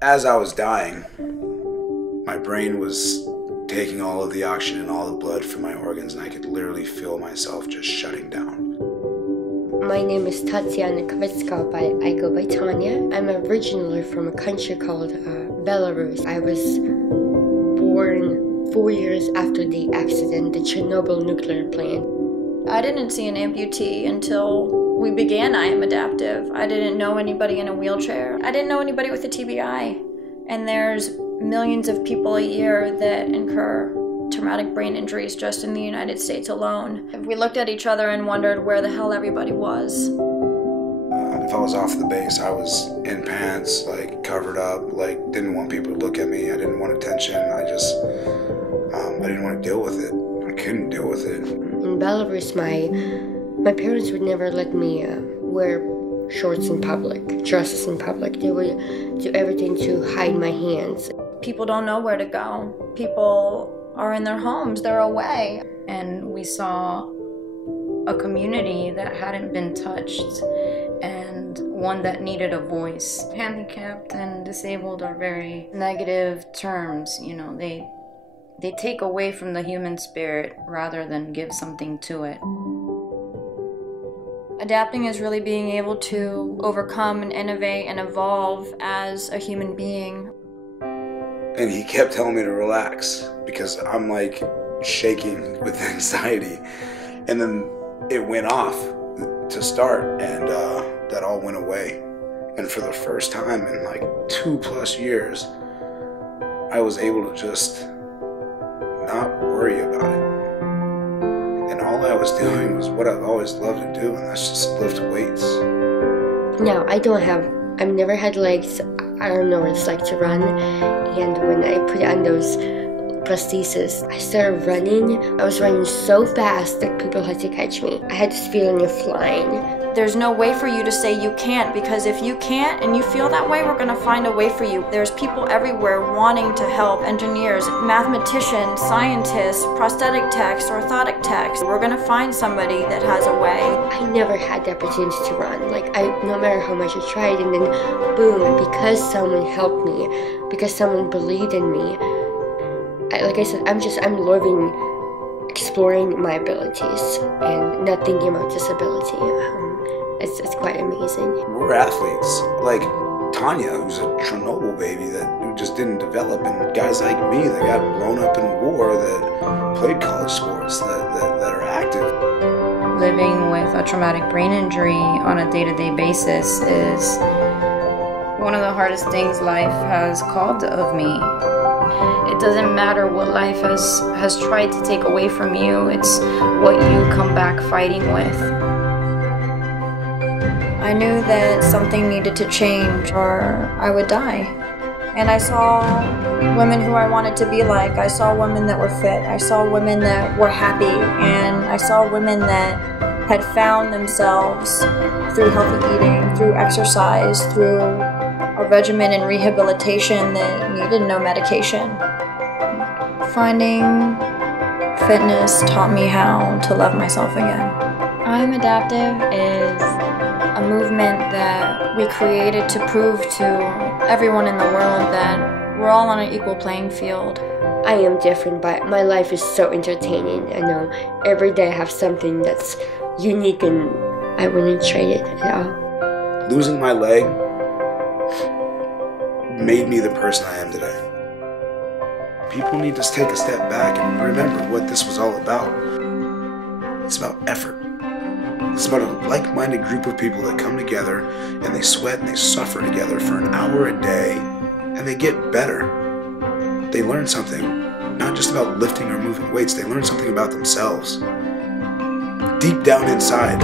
As I was dying, my brain was taking all of the oxygen and all the blood from my organs, and I could literally feel myself just shutting down. My name is Tatiana Kvitska, but I go by Tanya. I'm originally from a country called Belarus. I was born 4 years after the accident, the Chernobyl nuclear plant. I didn't see an amputee until we began I Am Adaptive. I didn't know anybody in a wheelchair. I didn't know anybody with a TBI. And there's millions of people a year that incur traumatic brain injuries just in the United States alone. We looked at each other and wondered where the hell everybody was. If I was off the base, I was in pants, like covered up, like didn't want people to look at me. I didn't want attention. I didn't want to deal with it. I couldn't deal with it. In Belarus, my parents would never let me wear shorts in public, dresses in public. They would do everything to hide my hands. People don't know where to go. People are in their homes, they're away. And we saw a community that hadn't been touched and one that needed a voice. Handicapped and disabled are very negative terms, you know, they take away from the human spirit rather than give something to it. Adapting is really being able to overcome and innovate and evolve as a human being. And he kept telling me to relax because I'm like shaking with anxiety. And then it went off to start, and that all went away. And for the first time in like 2+ years, I was able to just not worry about it. And all I was doing was what I've always loved to do, and that's just lift weights. No, I've never had legs. I don't know what it's like to run. And when I put on those prosthesis, I started running. I was running so fast that people had to catch me. I had this feeling of flying. There's no way for you to say you can't, because if you can't and you feel that way, we're going to find a way for you. There's people everywhere wanting to help, engineers, mathematicians, scientists, prosthetic techs, orthotic techs. We're going to find somebody that has a way. I never had the opportunity to run. No matter how much I tried, and then boom, because someone helped me, because someone believed in me. Like I said, I'm loving exploring my abilities and not thinking about disability. It's quite amazing. We're athletes, like Tanya, who's a Chernobyl baby who just didn't develop, and guys like me that got blown up in war that played college sports, that are active. Living with a traumatic brain injury on a day-to-day basis is one of the hardest things life has called of me. It doesn't matter what life has tried to take away from you, it's what you come back fighting with. I knew that something needed to change or I would die. And I saw women who I wanted to be like. I saw women that were fit. I saw women that were happy. And I saw women that had found themselves through healthy eating, through exercise, through a regimen and rehabilitation that needed no medication. Finding fitness taught me how to love myself again. I Am Adaptive is a movement that we created to prove to everyone in the world that we're all on an equal playing field. I am different, but my life is so entertaining. I know every day I have something that's unique, and I wouldn't trade it at all. Losing my leg made me the person I am today. People need to take a step back and remember what this was all about. It's about effort. It's about a like-minded group of people that come together and they sweat and they suffer together for an hour a day, and they get better. They learn something, not just about lifting or moving weights, they learn something about themselves. Deep down inside.